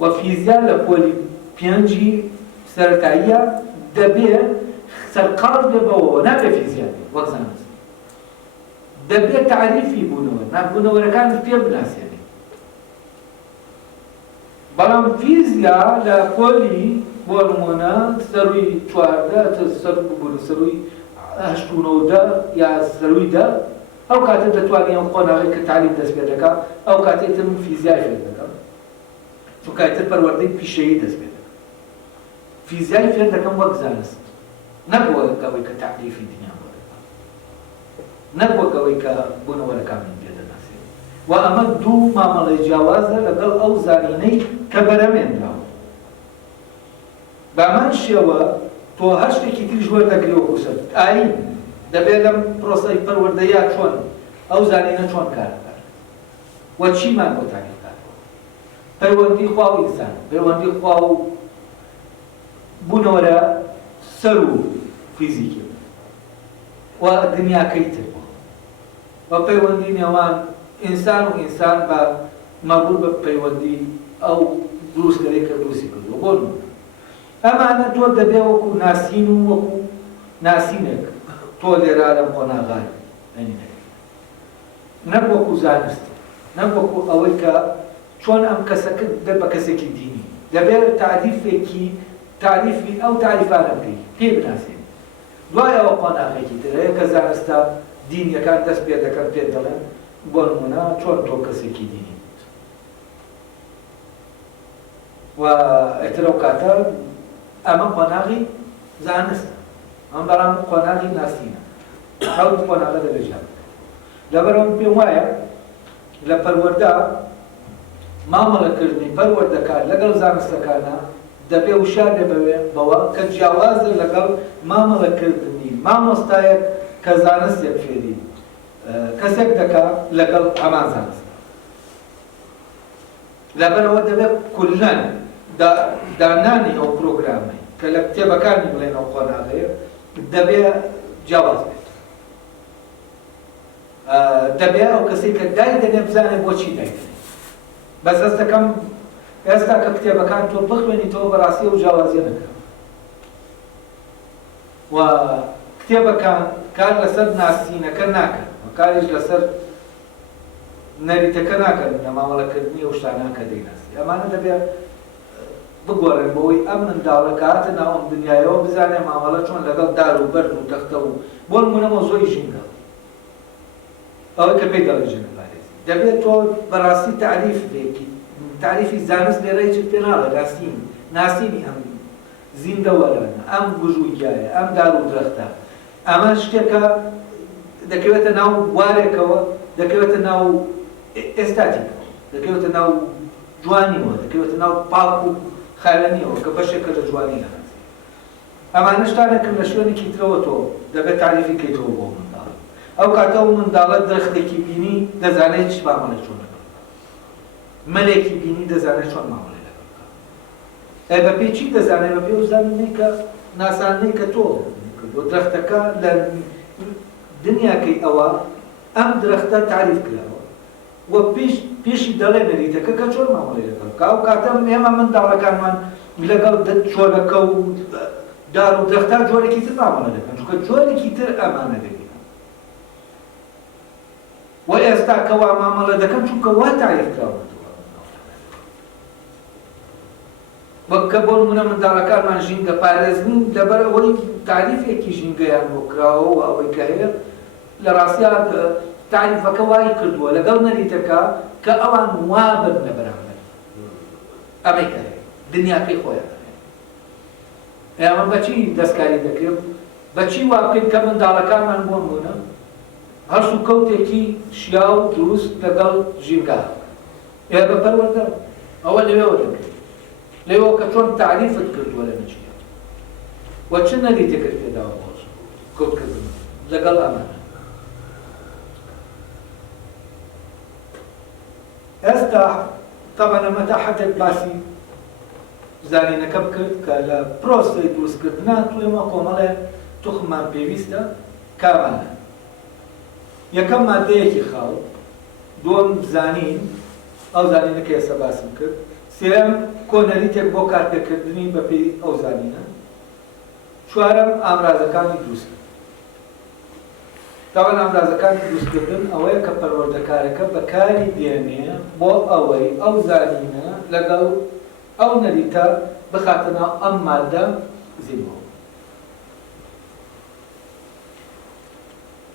و فیزیا لە پۆلی پێنجی سەرەتاییە دەبێت سەرقاڵ بێ بەوەوە نابێت فیزیا وەک زانست دەبێت تعریفی بوونەوە بوونەوەرەکانت پێ بناسێنێت بەڵام فیزیا لە پۆلی بۆ نمونە سەروی 14 سەروی 8 یا سەروی 10 ئەو کاتێ دەتوانێت ئەم قۆناغی کە تعریف دەست پێ دەکات ئەو کاتێت من فیزیای فێر دەکەم چونکاتر پەروەردەی پیشەیی دەست پێ دەکەم فیزیای فێر دەکەم وەک زانست نەبووە ئەوەی کە تعریفی دنیا بۆ دەکات نەبووە ئەوەی کە بوونەوەرەکان من پێ دەناسێت و ئەمە دوو مامەڵەی جیاوازە لەگەڵ ئەو زانینەی کە بەرەمێنراوە بەمان شێوە تۆ هەر شتێکی تریش وەردەگری وەکو سەر ئاین دەبێت لەم پرۆسەی پەروەردەیە چۆن ئەو زانینە چۆن کار دەکات و چیمان بۆ تعریف کاتەوە پەیوەندی خوا و ئینسان پەیوەندی خوا و بوونەوەرە سەر و فیزیکی و دنیاکەی تر و پەیوەندی نێوان ئینسان و ئینسان بە مەبوو بە پەیوەندی ئەو دروستگەرەی کە دروستی کردووە بۆ نمونە ئەمانە تۆ دەبێ وەکو ناسین و وەکو ناسینێک تۆ لێرا لەم قۆناغای نەک وەکو زانست نەک وەکو ئەوەی کە چۆن ئەم کەسەکە دەب بە کەسێکی دینی دەبێت تعریفی ئەو تعریفانە بکەی پێ بناسێن دوای ئەوە قۆناغێکی تر هەیە کە زانستە دینیەکان دەست پێ دەکەن پێ دەڵێن بۆ نمونە چۆن تۆ کەسێکی دینی و ئێتر ئەو کاتە ئەمە قۆناغی زانستە ئەم بەڵام قۆناغی ناسینە ئەو قۆناغە دەبێژان لەبەرەوە پێم وایە لە پەروەردە مامەڵەکردنی پەروەردەکان لەگەڵ زانستەکانە دەبێ وشار لێ بەوە کە جیاوازە لەگەڵ مامەڵەکردنی مامۆستایەک کە زانستێک فێری کەسێک دەکا لەگەڵ ئەمان زانست لەبەرەوە دەبێت کولەن دانانی ئەو پرۆگرامی کە لە کتێبەکانی بڵێن ئەو قۆناغەیە دەبێت جیاواز بێت دەبێت ئەو کەسێک کە دای دەنێ بزانێت بۆچی دایدەنێ بەس دەست دەکەم ئێستا کە کتێبەکان تۆ بخوێنیتەوە بەڕاستی ئەو جیاوازیە نەکەم و کتێبەکان کار لەسەر ناسینەکە ناکەن کاریش لەسەر نەریتەکە ناکەن لە مامەڵەکردنی ئەو شتانە کە دەیناسی ئەمانە دەبێت بگۆڕن بەوەی ئەم منداڵە کە هاتە ناو ئەم دنیایەوە بزانێ مامەڵە چۆن لەگەڵ دار و بەرد و تەختە و بۆ نمونەمە زۆی ژینگە ئەوەی کە پێی دەڵێ ژینە پارێزی دەبێت تۆ بەڕاستی تعریف بێکی تعریفی زانست لێرە هیچت پێ ناڵێ ناسینی ئەم زیندەوەرانە ئەم بژوویایە ئەم دار و درەختە ئەمە شتێکە دەکەوێتە ناو وارێکەوە دەکەوێتە ناو ئێستاتیکەوە دەکەوێتە ناو جوانیەوە دەکەوێتە ناو پاک و خاوێنیەوە کە بەشێکە لە جوانی هەناسی ئەمانە شتانێکن لە شوێنێکی ترەوە تۆ دەبێت تعریفی کەیتەوە بۆ منداڵ ئەو کاتە و منداڵە درەختێکی بینی دەزانێت چ مامەڵێ چۆن لەگەڵ مەلێکی بینی دەزانێت چۆن مامەڵێ لەگەڵ بە پێی چی دەزانێت بە پێ و زانینەی کە ناسانەی کە تۆ کردووە درەختەکە لە دنیاکەی ئەوە ئەم درەختە تعریف کراوە وە پێشی دەڵێ نەریتەکە کە چۆن مامەڵێ لەگەڵ ئەو کاتە ئێمە منداڵەکانمان لەگەڵ چۆلەکە و دار و درەختە جۆرێکی تر مامەڵێ دەکەن چونکە جۆرێکی تر ئەمانە دەبینن و ئێستا کەوا مامەڵێ دەکەن چونکە وا تعریف کراوە وەکە بۆ نمونە منداڵەکانمان ژینگە پارێزنین لەبەر ئەوەی تعریفێکی ژینگەیان بۆ کراوە و ئەوەی کە هەیە لە ڕاستیا تعریفەکە وای کردووە لەگەڵ نەریتەکە کە ئەوان وا بن لە بەرامبەر ئەمەی کە هەیە دنیاکەی خۆیان ئێمە بەچی دەستکاری دەکرێت بەچی وا بکەین کە منداڵەکانمان بۆ نمونە هەرس و کەوتێکی شیا و دروست لەگەڵ ژینگە ئێ بە پەروەردە ئەوە لەوێوە دەکرێت لەوێەوە کە چۆن تعریفت کردووە لە نەچیە وە چ نەریتێکت پێداوە بۆش کۆتکردن لەگەڵ ئەمانە ئێستا تەمەن ئەمە تا حەدێک باسی زانینەکە بکرد کە لە پرۆسەی دروستکردنا توێمە کۆمەڵێ توخمان پێویستە کامانە یەکەم مادەیەکی خاو دووەم زانین ئەو زانینەکە ئێستا باسم کرد سێم کۆنەریتێک بۆ کارپێکردنی بەپێی ئەو زانینە چوارەم ئامرازەکانی دروست تاوان ئامرازەکانی دروستکردن ئەوەیە کە پەروەردەکارەکە بەکاری دێنێ بۆ ئەوەی ئەو زانینە لەگەڵ ئەو نەریتە بخاتنە ئەم مادە زیبەوە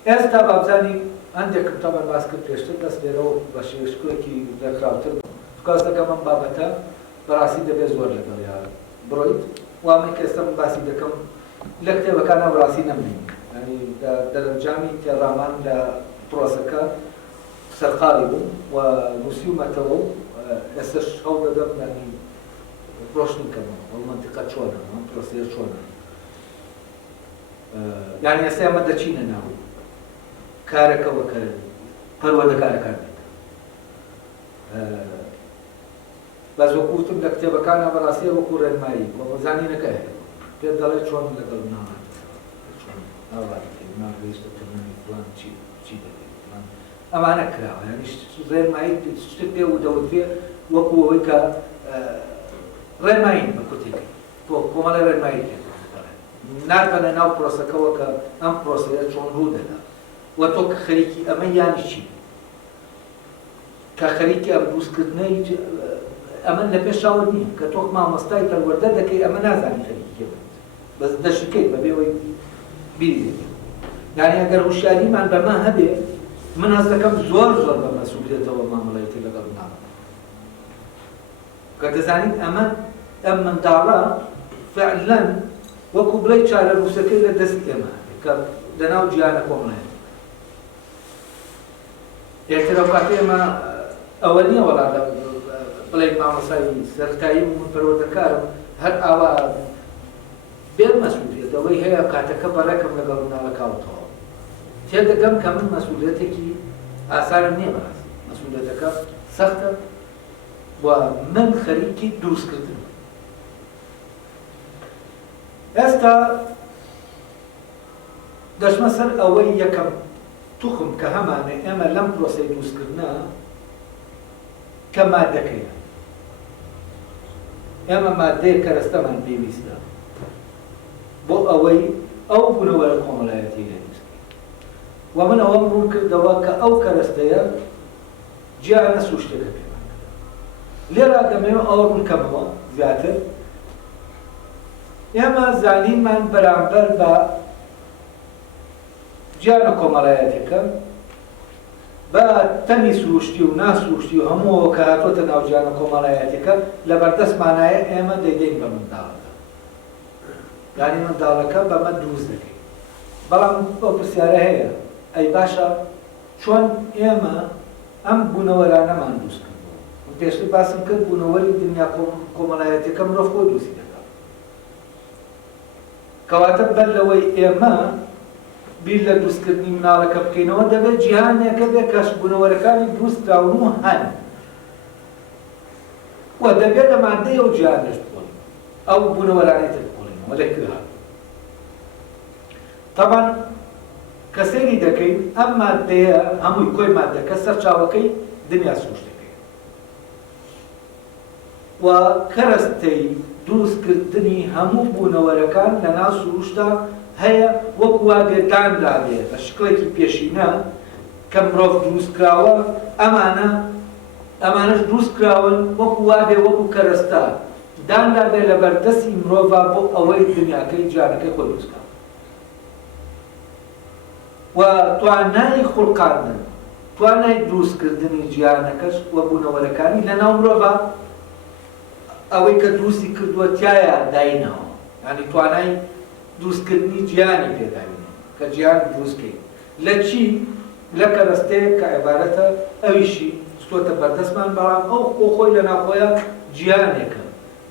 ئێستا بابزانی هەندێکم تاوان باس کرد پێشتر دەست لێرەوە بە شێوەیەکی دەرکراوتر کاس دەکەم ئەم بابەتە بەڕاستی دەبێت زۆر لەگەڵیا بڕۆیت وامەی کە ئێستا من باسی دەکەم لە کتێبەکانە بەڕاستی نەمنین ینی دەرەنجامی تێڕامان لە پرۆسەکە سەرقاڵی بوو و نووسیومەتەوە و ئێستش هەوڵ دەدەم ینی ڕۆشنی کەمەوە ئەو مەنتیقە چۆنە ئەم پرۆسەیە چۆنە یعنی ئێستا ئەمە دەچینە ناو کارەکەوە کە پەروەردەکارەکان بەس وەکوتم لە کتێبەکانە بەڕاستیە وەکو ڕێنمایی زانینەکە هەیە پێ دەڵێ چۆن لەگەڵ ناڵات چۆن ئاواتەکەی ناگەیشتەکردنی فڵان چی دەبێت ئەمانە کراوە یعنی ڕێنمایی شتێک پێ و دەوتێ وەکو ئەوەی کە ڕێنماین بە کوتێکی تۆ کۆمەڵی ڕێنمایی پێ ناتوانێ ناو پرۆسەکەەوە کە ئەم پرۆسەیە چۆن ڕوو دەدا وە تۆ کە خەریکی ئەمە یانی چی کە خەریکی ئەم دروستکردنەی ئەمە لە پێشاوە نییە کە تۆ مامۆستای پەروەردە دەکەی ئەمە نازانی خەریکی بەس دەشکەیت بەبێەوەی بیری دەکەیت یعنی ئەگەر هوشیاریمان بەمە هەبێ من هەست دەکەم زۆر بە مەسئولیەتەوە مامەڵەیەتی لەگەڵ ناڵە کە دەزانیت ئەمە ئەم منداڵە فعلەن وەکو بڵێ چارە ڕووسەکەی لە دەستی ئێمە کە لەناو جیهانە کۆمەڵایەت یەکتر ئەو کاتێ ئێمە ئەوە نییە وەڵا بڵێ مامۆسای سەرتایی من پەروەردەکارم هەر ئاوا بێ مەسئولیەت ئەوەی هەیە کاتەکە بەڕێکم لەگەڵ مناڵەکەوتەوە تێدەگەم کە من مەسئولیەتێکی ئاسانم نییە بەڕاست مەسئولیەتەکە سەختە و من خەریکی دروستکردن ئێستا دەچمە سەر ئەوەی یەکەم توخم کە هەمانێ ئێمە لەم پرۆسەی دروستکردنە کە مادەکەیە ئێمە مادەیە کەرەستەمان پێویستە بۆ ئەوەی ئەو بوونەوەرە کۆمەڵایەتی لێ و من ئەوەم ڕوون کردەوە کە ئەو کەرەستەیە گیانە سوشتەکە پێمان لێرا دەمەوێت ئەوە ڕوون کەمەوە زیاتر ئێمە زانینمان بەرامبەر بە گیانە کۆمەڵایەتەکە بە تەنی سروشتی و ناسروشتی و هەمووەوە کە هاتوۆتە ناو گیانە کۆمەڵایەتەکە لەبەردەستمانایە ئێمە دەیدەین بە منداڵەکە یانی منداڵەکە بەمە دروست دەکەین بەڵام ئەو پرسیارە هەیە ئەی باشە چۆن ئێمە ئەم بوونەوەرانەمان دروست کردەوە پێشتر باسم کرد بوونەوەری دنیا کۆمەڵایەتەکە مرۆڤ خۆی دروستی دەکات کەواتە بەر لەوەی ئێمە بیر لە دروستکردنی مناڵەکە بکەینەوە دەبێت جیهانێکە بێت کەش بوونەوەرەکانی دروستکراون و هەن و دەبێت لە مادەی ئەو جیهانش بکۆڵین ئەو بوونەوەرانێتە بکۆڵینەوە لەکرها طبعا کە سەیری دەکەین ئەم مادەیە هەمووی کۆی مادەکە سەرچاوەکەی دنیا سروشتەکەی و کەرەستەی دروستکردنی هەموو بوونەوەرەکان لە ناو سروشتە هەیە وەکو وا دێتاندا بێ بە شکڵێکی پێشینە کە مرۆڤ دروستکراوە ئەمانەش دروستکراون وەکو وا بێ وەکو کەرەستە داندا بێ لە بەردەستی مرۆڤە بۆ ئەوەی دنیاکەی جیانەکەی خۆی دروستکراوە و توانای خوڵقاندن توانای دروستکردنی جیانەکەش وە بوونەوەرەکانی لە ناو مرۆڤە ئەوەی کە دروستی کردووە تایە داینەوە یعنی توانای دروستکردنی جیانی پێداوینێ کە جیان دروستکەین لە چی لە کەرەستەیە کە عیبارەتە ئەویشی ستۆتە بەردەستمان بەڵام ئەو خۆی لە ناوخۆیە جیانێکە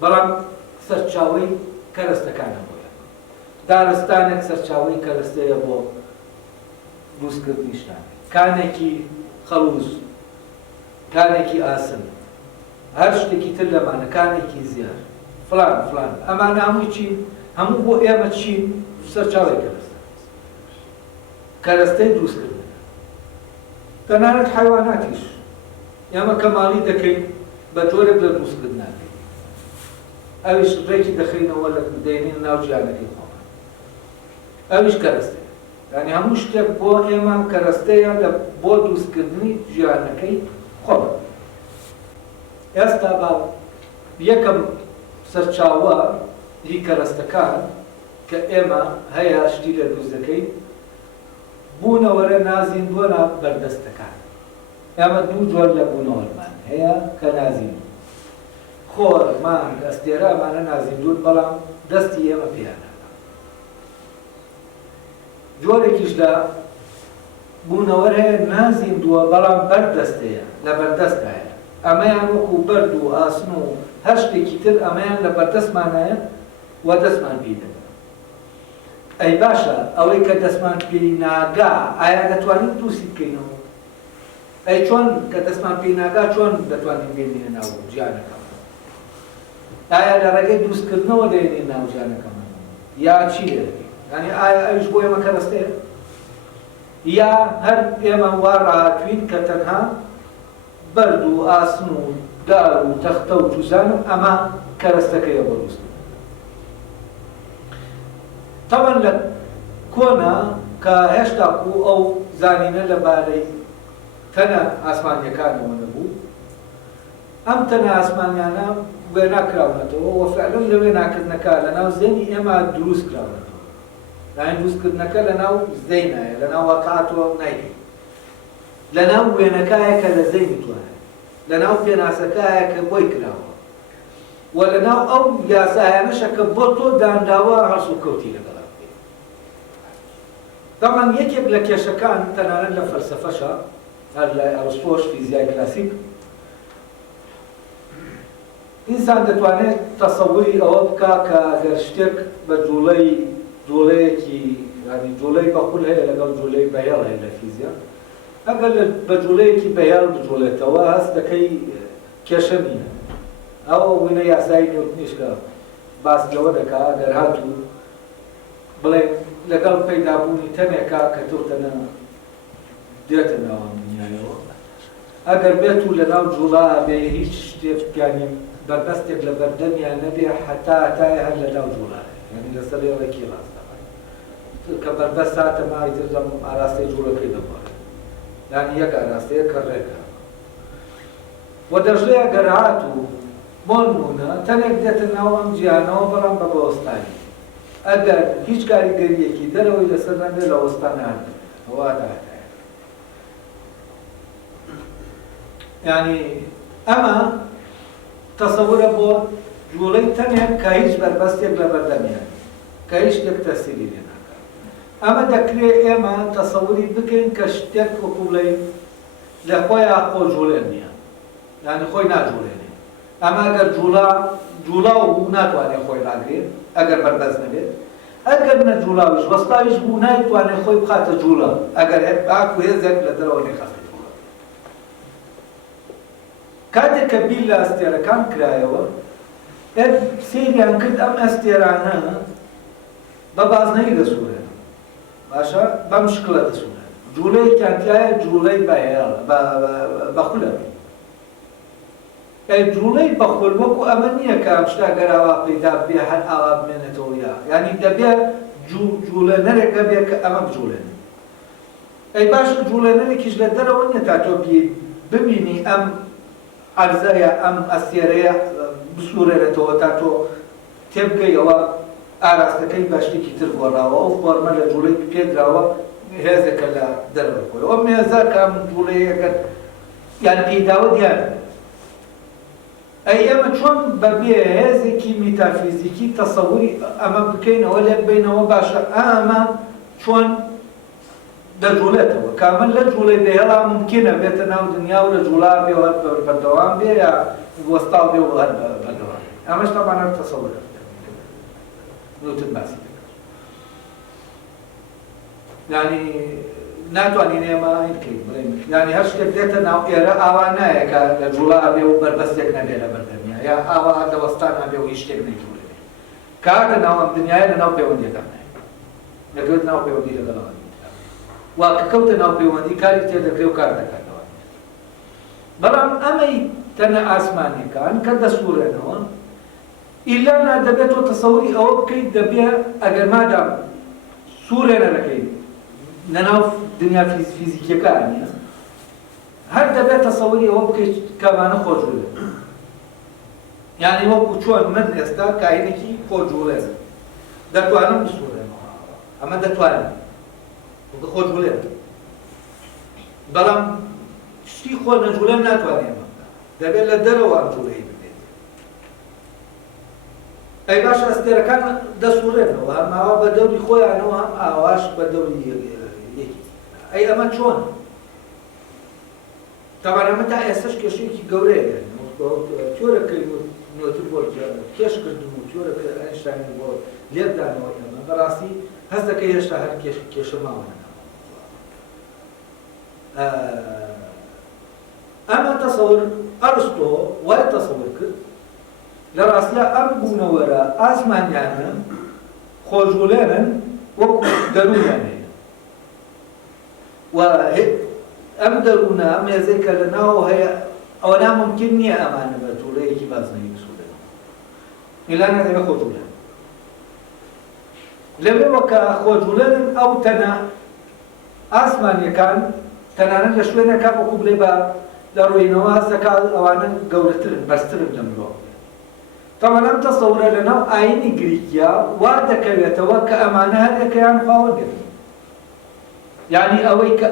بەڵام سەرچاوەی کەرەستەکانە بۆیە دارستانێک سەرچاوەی کەرەستەیە بۆ دروستکردنی شتان کانێکی خەڵوز کانێکی ئاسن هەر شتێکی تر لەمانە کانێکی زیار فلان فلان ئەمانە هەمووی چین هەموو بۆ ئێمە چین سەرچاوی کەرەستە کەرەستەی دروستکردن تەنانەت حیواناتیش ئێمە کە ماڵی دەکەین بە جۆرێک لە دروستکردناکەین ئەویش ڕێکی دەخینەوە لە دەینین ناو جیانەکەی خۆمان ئەویش کەرەستەیە یعنی هەموو شتێک بۆ ئێمە کەرەستەیە لە بۆ دروستکردنی جیانەکەی خۆمان ئێستا با یەکەم سەرچاوە هی کەرەستەکان کە ئێمە هەیە شتی لە دروست دەکەین بوونەوەرە نازیندووە بەردەستەکان ئێمە دوو جۆر لە بوونەوەرمان هەیە کە نازیندوو خۆر مانگ ئەستێرە ئەمانە نازیندوون بەڵام دەستی ئێمە پێیانە جۆرێکیش لە بوونەوەر هەیە نازیندووە بەڵام بەردەستەیە لە بەردەستایە ئەمەیان وەکو بەرد و ئاسن و هەر شتێکی تر ئەمەیان لە بەردەستمانایە و دەستمان پێی دەکەن ئەی باشە ئەوەی کە دەستمان پێی ناگا ئایا دەتوانین دروستی بکەینەوە ئەی چۆن کە دەستمان پێی ناگا چۆن دەتوانین بێنینە ناو جیانەکەمان ئایا لە ڕێگەی دروستکردنەوە دەێنین ناو جیانەکەمان یا چی لێ دەکەین یعنی ئایا ئەویش بۆ ئێمە کەرەستەیە یا هەر ئێمە وا ڕاهاتوین کە تەنها بەرد و ئاسن و دار و تەختە و جوزان و ئەمە کەرەستەکەیە بۆ دروست تەوەن لە کۆنا کە هێشتا و ئەو زانینە لەبارەی تەنە ئاسمانیەکانەوە نەبوو ئەم تەنە ئاسمانیانە وێناکراونەتەوە و فعلەن لە وێناکردنەکە لە ناو زێنی ئێمە دروست کراونەتەوە لاین دروستکردنەکە لە ناو زەینایە لە ناو واقعاتەوە نایکەین لە ناو وێنەکایە کە لە زەینی توانێت لە ناو پێناسەکایە کە بۆی کراوە و لە ناو ئەو یاسایانەشە کە بۆ تۆ دانراوە هەرس و کەوتی لەگەڵا بکەیت طبعاً یەکێک لە کێشەکان تەنانەت لە فەلسەفەشە هەر لە ئەرسطۆش فیزیای کلاسیک ئینسان دەتوانێت تەسەووری ئەوە بکا کە ئەگەر شتێک بە جوڵەیەکی يعني جوڵەی بەخول هەیە لەگەڵ جوڵەی بەهێڵ هەیە لە فیزیک ئەگەر بە جوڵەیەکی بەهێڵ بجوڵێتەوە هەست دەکەی کێشە نییە ئەو وینە یاسای نیوتنیش کە باس لەوە دەکا ئەگەر هاتوو بڵێ لەگەڵ پەیدابوونی تەنێکا کە تۆ تەنە دێتە ناوان دنیایەوە ئەگەر بێت و لەناو جوڵا بێ هیچ شتێکیانی بەربەستێک لە بەردەمیان نەبێ حتا هەتایە هەر لەناو جوڵا یعنی لەسەر ێڵێکی ڕاستە کە بەربەست هاتە مای تردەم ئاراستەی جوڵەکەی دەبڕێت یعنی یەک ئاراستەیە کە ڕێکە و دەژڵێ ئەگەر هاتوو بۆ نمونە تەنێک دێتە ناو ئەم جیهانەوە بەڕام بە بەوەستانی ئەگەر هیچ کاریگەریەکی دەرەوەی لەسەر نەبێت لە وەستانە هەندێت ئەوە هەتایە یعنی ئەمە تەسەورە بۆ جوڵەی تەنێک کە هیچ بەربەستێک لە بەردەمیان کە هیچ شتێک تەسیری لێ ناکات ئەمە دەکرێت ئێمە تەسەوری بکەین کە شتێک وەکو بڵێین لە خۆیان خۆ جوڵێن نییە یعنی خۆی ناجوڵێنێ ئەمە ئەگەر جوڵا و بوو ناتوانێت خۆی ڕاگرێت ئەگەر بەربەست نەبێت ئەگەر نەجوڵاویش وەستاویش بوو نایتوانێت خۆی بخاتە جوڵە ئەگەر ئاکو هێزێک لە دەرەوە نەخەستە جوڵە کاتێک کە بیل لە ئەستێرەکان کرایەوە سێریان کرد ئەم ئەستێرانە بە بازنەی دەسوورێن باشە بەم شکڵە دەسوورێن جوڵەیەکیان تایە جوڵەی بەهێڵ بەخولە جوڵەی بەخۆل وەکو ئەمە نییە کە ئەم شتا گەر ئاوا پەیدا بێ هەر ئاوا بمێنێتەوە یا یعنی دەبێت جوڵە نەرێکە بێت کە ئەمە بجوڵێن باشە جوڵێنەرێکیش لە دەرەوە نییە تا تۆ ببینی ئەم عەرزەیە ئەم ئەستێرەیە بسوورێنێتەوە تا تۆ تێبگەیەوە ئاراستەکەی باشتێکی تر گۆڕاوە ئەو فۆرمە لە جوڵەی پێدراوە هێزێکە لە دەرەوە کۆی ئەو مێزە کە ئەم جوڵەیەکە یان پێداوە دیارە ئەمە چۆن بەبێ هێزێکی میتافیزیکی تەسەووری ئەمە بکەینەوە لێک بینەوە باشە ئەمە چۆن دەجوڵێتەوە کامل لە جوڵەی بێهێڵا ممکنە بێتە ناو دنیا و لە جوڵا بێ و هەر بەردەوام بێ یا وەستاو بێ و هەر بەردەوام ئەمەش تەمان هەر تەسەوورە نوتن باسی یعنی ناتوانین ئێمە بکەین بڵێن یعنی هەر شتێک دێتە ناو ئێرە ئاوا نایە کە لە جوڵا بێ و بەربەستێک نەبێ لە بەردەمیا یا ئاوا لە وەستانە بێ و هیچ شتێک نەیجوڵێنێ کاتە ناو ئەم دنیایە لە ناو پەیوەندیەکان دەکەوێت ناو پەیوەندی لەگەڵەوە واکە کەوتە ناو پەیوەندی کاری تێدەکرێ و کار دەکاتەوە بەڵام ئەمەی تەنە ئاسمانیەکان کە دەسوورێنەوە ئیلا دەبێت تۆ تەسەووری ئەوە بکەیت دەبێت ئەگەر مادام سوورێنەرەکەی لەناو دنیا فیزیکیەکانیە هەر دەبێت تەسەووری ئەوە بکەیت کەمانە خۆجوڵێن یعنی وەکو چۆن من ئێستا کاینێکی خۆجوڵێن دەتوانم بسوورێنەوە ئەمە دەتوانم خۆجوڵێن بەڵام شتی خۆ نەجوڵێن ناتوانێت دەبێت لە دەرەوە ئەم جوڵەی ببێت باش ئەستێرەکان دەسوورێنەوە هەم ئاوا بە دەوری خۆیانەوە هەم ئاواش بە دەوری یەکی ئەمە چۆن تەمان ئەمە تا ئێستش کێشەیەکی گەورەیە تیۆرەکەی نۆتر بۆ کێش کردم و تیۆرەکە ئەینشتاین بۆ لێبدانەوە ئێمە بەڕاستی هەست دەکەی هێشتا هەر کێشە ماوەنە ئەمە تەسەور ئەرستۆ وای تەسەور کرد لە ڕاستیە ئەم بوونەوەرە ئاسمانیانە خۆجوڵێنن وەکو دەروونیان هەیە و ئەم دەروونە ئەم هێزەی کە لەناو هەیە ئەوە ناممکن نییە ئەمانە بە جوڵەیەکی بازنەوی بسوورێنەوە ئیلا نادەبێت خۆجوڵێن لەوێوە کە خۆجوڵێنن ئەو تەنە ئاسمانیەکان تەنانەت لە شوێنێکا وەکو بڵێ بە لە ڕووینەوە هەستەکە ئەوانە گەورەترن بەرزترن لە مرۆڤ تەمان ئەم تەسەورە لەناو ئاینی گریکیا وا دەکەوێتەوە کە ئەمانە هەرێکەیان خاوەندن یعنی ئەوەی کە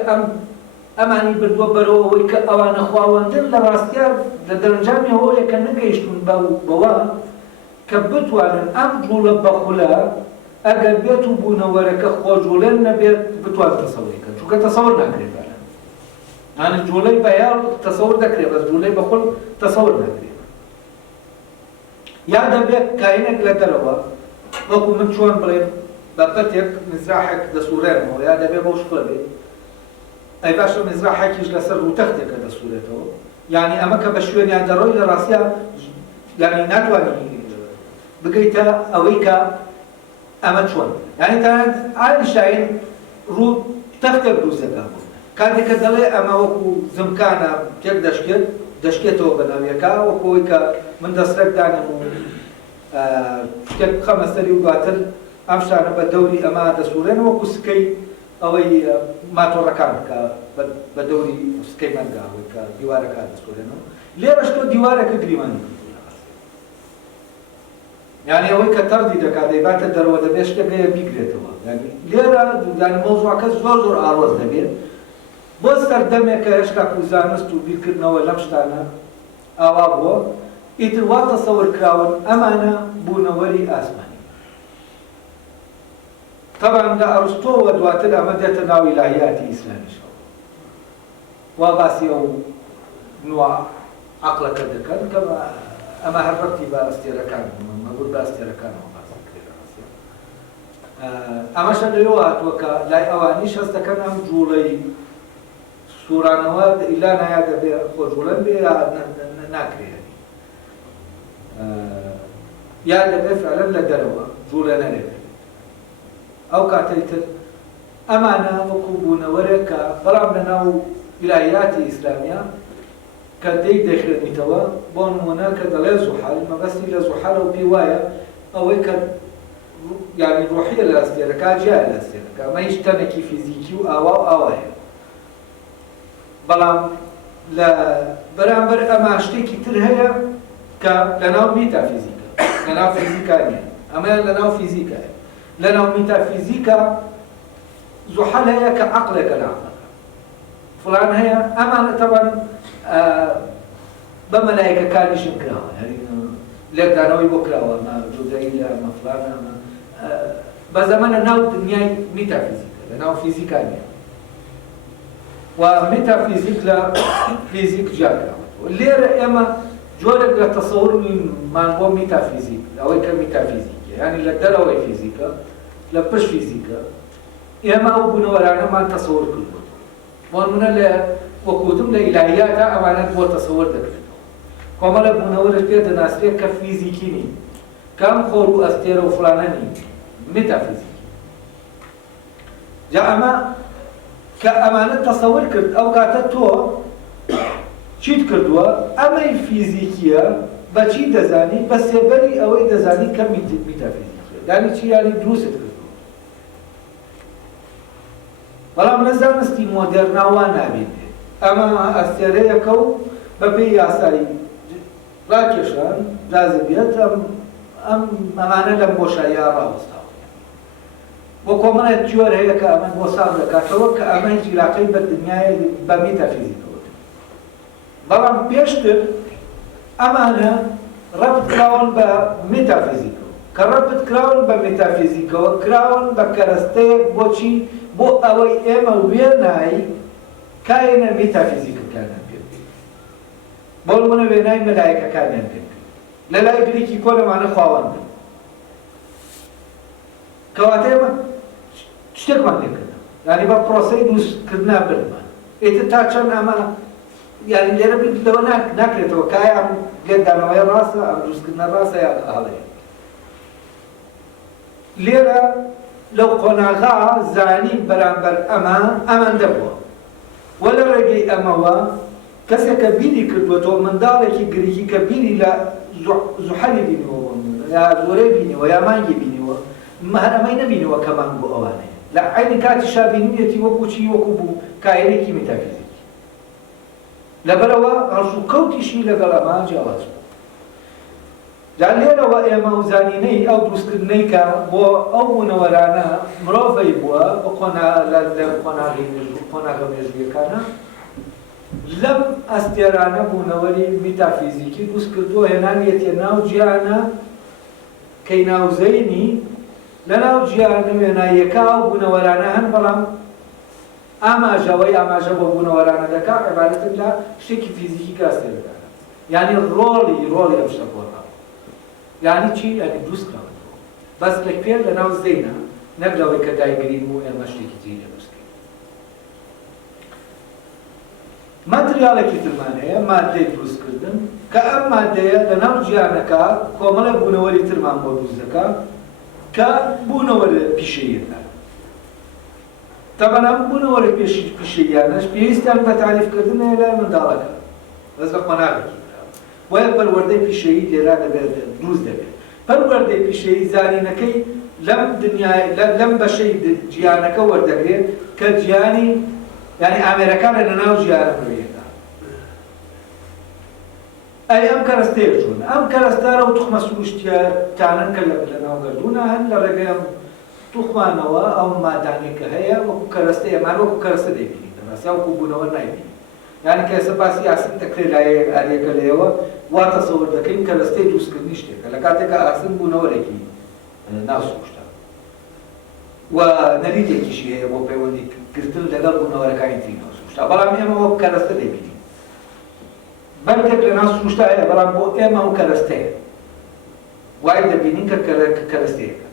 ئەمانی بردووە بەرەوە ئەوەی کە ئەوانە خواوەندن لە ڕاستیە لە دەرەنجامی ئەوەیە کە نەگەیشتون بەوە کە بتوانن ئەم جوڵە بەخولە ئەگەر بێت و بوونەوەرەکە خۆجوڵێن نەبێت بتوان تەسەوریکە چونکە تەسەور ناکرێت یعنی جوڵەی بەهێڵ تەسەور دەکرێت بەس جوڵەی بەخۆل تەسەور ناکرێت یا دەبێت کاینێک لە دەرەوە وەکو من چۆن بڵێم بەپەتێک مزراحێک دەسوورێنەوە یا دەبێ بەو شکڵە بێت ئەی باشە مزراحێکیش لەسەر ڕووتەختێکە دەسوورێتەوە یعنی ئەمە کە بە شوێنیان دەڕۆی لە ڕاستیە یعنی ناتوانانی بگەیتە ئەوەی کە ئەمە چۆن یعنی تەنانەت ئاینشتاین ڕوو تەختێک دروست دەکات کاتێک کە دەڵێ ئەمە وەکو زمکانە تێک دەشکێتەوە بە ناویەکە وەکو ئەوەی کە من دەسترێک دانم و شتێک بخەمە سەری و دواتر ئەم شتانە بە دەوری ئەمە دەسوورێنەوە وەکو سکەی ئەوەی ماتۆڕەکان کە بە دەوری سکەی مەرگاوەی کە دیوارەکان دەسوورێنەوە لێرەش تۆ دیوارێکە گریمانی یعنی ئەوەی کە تەردی دەکات دەیباتە دەرەوە دەبێت شتێکەیە بیگرێتەوە لێرە یعنی مۆزوعەکە زۆر ئاڵۆز دەبێت بۆ سەردەمێکە هێشتا و زانست و بیرکردنەوە لەم شتانە ئاوا بووە ئیتر وا تەسەوڕکراون ئەمانە بوونەوەری ئاسمانی طبعا لە ئەرستۆوە دواتر ئەمە دێتە ناو ئیلاهیاتی ئیسلامیشەوە وا باسی ئەو نوع عەقڵەکە دەکەن کە ئەمە هەر ڕەبتی بە ئەستێرەکان مەبور بە ئەستێرەکانەوە باسی کرێرە ئەمەشە لەوێ هاتووە کە لای ئەوانیش هەست دەکەن ئەم جوڵەی سوورانەوە ئیلا نایە دەبێ خۆجوڵەن بێ یا ناکرێنی یا دەبێ فعلەن لە دەرەوە جوڵە نەرێت ئەو کاتەی تر ئەمانە وەکو بوونەوەرێک کە بەڵام لەناو ئیلاهیاتی ئیسلامیە کە دەی دەخرێنیتەوە بۆ نمونە کە دەڵێ زوحەل مەبەستی لە زوحەلە و پێی وایە ئەوەی کە یعنی ڕۆحیە لە ئەستێرەکە جیایە لە ئەستێرەکە ئەمە هیچ تەنێکی فیزیکی و ئاوا و ئاوایە بەڵام لە بەرامبەر ئەمە شتێکی تر هەیە کە لەناو میتافیزیکە لەناو فیزیکا نیە ئەمە لەناو فیزیکایە لەناو میتافیزیکە زوحەل هەیە کە عەقڵێکە لە عەقڵەکە فڵان هەیە ئەمانە تەوان بە مەلایکەکانیشم کراوە لێکدانەوەی بۆ کراوە جودایی لە مەفلانە بە زەمانە ناو دنیای میتافیزیکە لەناو فیزیکا نیە و میتافیزیک لە فیزیک جیاکراوە لێرە ئێمە جۆرێک لە تەسەوڕمان بۆ میتافیزیک ئەوەی کە میتافیزیکە یعنی لە دەرەوەی فیزیکە لە پشت فیزیکە ئێمە ئەو بوونەوەرانەمان تەسەوڕ کردووە بۆ نمونە لە وەکوتم لە ئیلاهیاتە ئەوانەت بۆ تەسەوڕ دەکرێتەوە کۆمەڵە بوونەوەرش پێ دەناسرێت کە فیزیکی نین کام خۆر و ئەستێرە و فڵانە نین میتافیزیکی جا ئەمە کە ئەمانەت تەسەوڕ کرد ئەو کاتە تۆ چیت کردووە ئەمەی فیزیکیە بە چی دەزانی بە سێبەری ئەوەی دەزانی کە میتافیزیکیە یعنی چی یعنی دروست کردووە بەڵام لە زانستی مۆدێرناوە نابێت ئەمە ئەستێرەیەکە و بەپێی یاسایی ڕاکێشان جاذبیەت ئەمانە لەم بۆشاییە ڕاوەستاوە بۆ کۆمەڵێک جۆر هەیە کە ئەمە بۆ ساڵ دەکاتەوە کە ئەمە هیچ علاقەی بە دنیای بە میتافیزیکەوە بەڵام پێشتر ئەمانە ڕەبط کراون بە میتافیزیکەوە کە ڕەبط کراون بە میتافیزیکەوە کراون بە کەرەستەیەک بۆچی بۆ ئەوەی ئێمە وێنای کاینە میتافیزیکەکانە پێ بۆ نمونە وێنای مەلایکەکانیان پێ لە لای گریکی کۆنەمانە خواوەندن کەواتە ئێمە شتێکمان لێکردن یعنی بە پرۆسەی دروستکردنا بردمان ئێتر تا چەند ئەمە یعنی لێرە لەوە ناکرێتەوە کای ئەم لێدانەوەی ڕاستە ئەم دروستکردنە ڕاستە یا هەڵەیە لێرە لەو قۆناغا زانی بەرامبەر ئەمان دەبووە وە لە ڕێگەی ئەمەوە کەسێک کە بیری کردووەتەوە منداڵێکی گریکی کە بیری لە زوحەلی بینیوە یا زۆرەی بینیوە یا مانگی بینیوە هەر ئەمەی نەبینیوە کە مانگ بۆ ئەوانەیە لە عینی کاتی شابینیەتی وەکو چی وەکو بوو کایەرێکی میتافیزیکی لەبەرەوە ڕەشوکەوتیشی لەگەڵ ئەمە جیاواز بوو جا لێرەوە ئێمە و زانینەی ئەو دروستکردنەی کە بۆ ئەو بوونەوەرانە مرۆڤی بووە بە قۆناغە مێژوویەکانە لەم ئەستێرانە بوونەوەری میتافیزیکی دروست کردووە هێنانیەتە ناو جیانە کەی ناوزەینی لە ناو جیانە وێناییەکە ئەو بوونەوەرانە هەن بەڵام ئاماژەوەی ئاماژە بۆ بوونەوەرانە دەکا عیبارەتن لە شتێکی فیزیکی کە ئەستێرەکانە یعنی ڕۆڵی ئەم شتە بۆ ڕاوە یعنی چی؟ یعنی دروست کراوەتەوە بەس لەکوێ لە ناو زەینە نەک لەوەی کە دایگرین و ئێمە شتێکی جێ دەبستین. ماتریالێکی ترمان هەیە مادەی دروستکردن کە ئەم مادەیە لەناو جیانەکە کۆمەڵە بوونەوەری ترمان بۆ دروست دەکات کە بوونەوەرە پیشەیەکە. طبعا ئەم بوونەوەرە پیشەیانەش پێویستیان بە تاریفکردن هەیە لای منداڵەکە بەس لە قۆناغێکی وایە پەروەردەی پیشەیی لێرا دەبێت دروست دەبێت. پەروەردەی پیشەیی زانینەکەی لەم دنیای لەم بەشەی جیانەکە وەردەگرێت کە جیانی یعنی ئامێرەکانە لەناو جیانە بڕویەکە. ئەی ئەم کەرەستەیە چۆن؟ ئەم کەرەستارە و توخمە سروشتیانن کە لەناو گەردوونە هەن لە ڕێگەی ئەم توخمانەوە ئەو مادانێک کە هەیە وەکو کەرەستە ئێمان وەکو کەرەستە دەبینین دەباستی وەکو بوونەوە نایبینین. یعنی کە ئێستا باسی ئاسن دەکرێت لای ئارێکە لەیەوە وا تەسەوەر دەکەین کەرەستەی دروستکردنی شتێکە لە کاتێکە ئاسن بوونەوەرێکی ناسروشتە و نەریتێکیشی هەیە بۆ پەیوەندیکردن لەگەڵ بوونەوەرەکانی تری ناسروشتە بەڵام ئێمە وەکو کەرەستە دەبینین. بەندێک لە ناسروشتە هەیە بەڵام بۆ ئێمە ئەو کەرەستەیە وای دەبینین کە کەرەستەیەکە.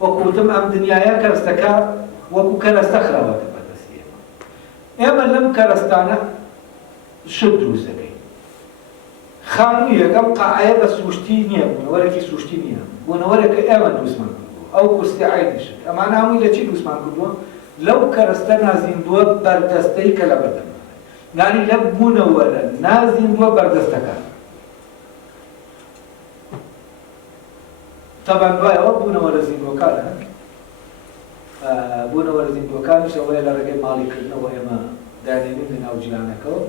وەکو وتم ئەم دنیایە کەرەستەکە وەکو کەرەستە خراوەتە بەدەستی ئێمە. ئێمە لەم کەرەستانە شت دروست دەکەین. خانووی یەکەم قاعەیە بە سروشتی نییە بوونەوەرێکی سروشتی نییە بوونەوەرێکە ئێمە دروستمان کردووە ئەو کورسی عینیشت ئەمانە هەمووی لە چی دروستمان کردووە؟ لەو کەرەستە نازیندووە بەردەستەی کە لە بەردەمە یعنی لە بوونەوەرە نازیندووە بەردەستەکە. طبعا دوایەوە بوونەوەرە زیندوەکانە بوونەوەرە زیندوەکانیش ئەوەیە لە ڕێگەی ماڵیکردنەوە ئێمە دانێنین لەناو جیهانەکەەوە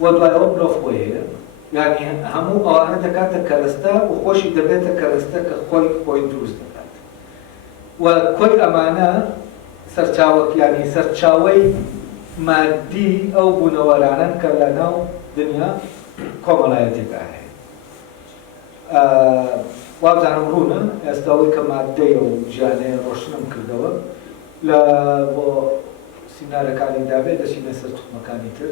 و دوایەوە مرۆڤ خۆی هەیە یعنی هەموو ئەوانە دەکاتە کەرەستە و خۆشی دەبێتە کەرەستە کە خۆی دروست دەکات و کۆی ئەمانە سەرچاوەک یعنی سەرچاوەی مادی ئەو بوونەوەرانن کە لەناو دنیا کۆمەڵایەتێکا هەیە. وابزانم ڕوونە ئێستاەوەی کە مادەی و ژیانەیە ڕۆشنم کردەوە لە بۆ سینارەکانی دابێت دەچینە سەر توخمەکانی تر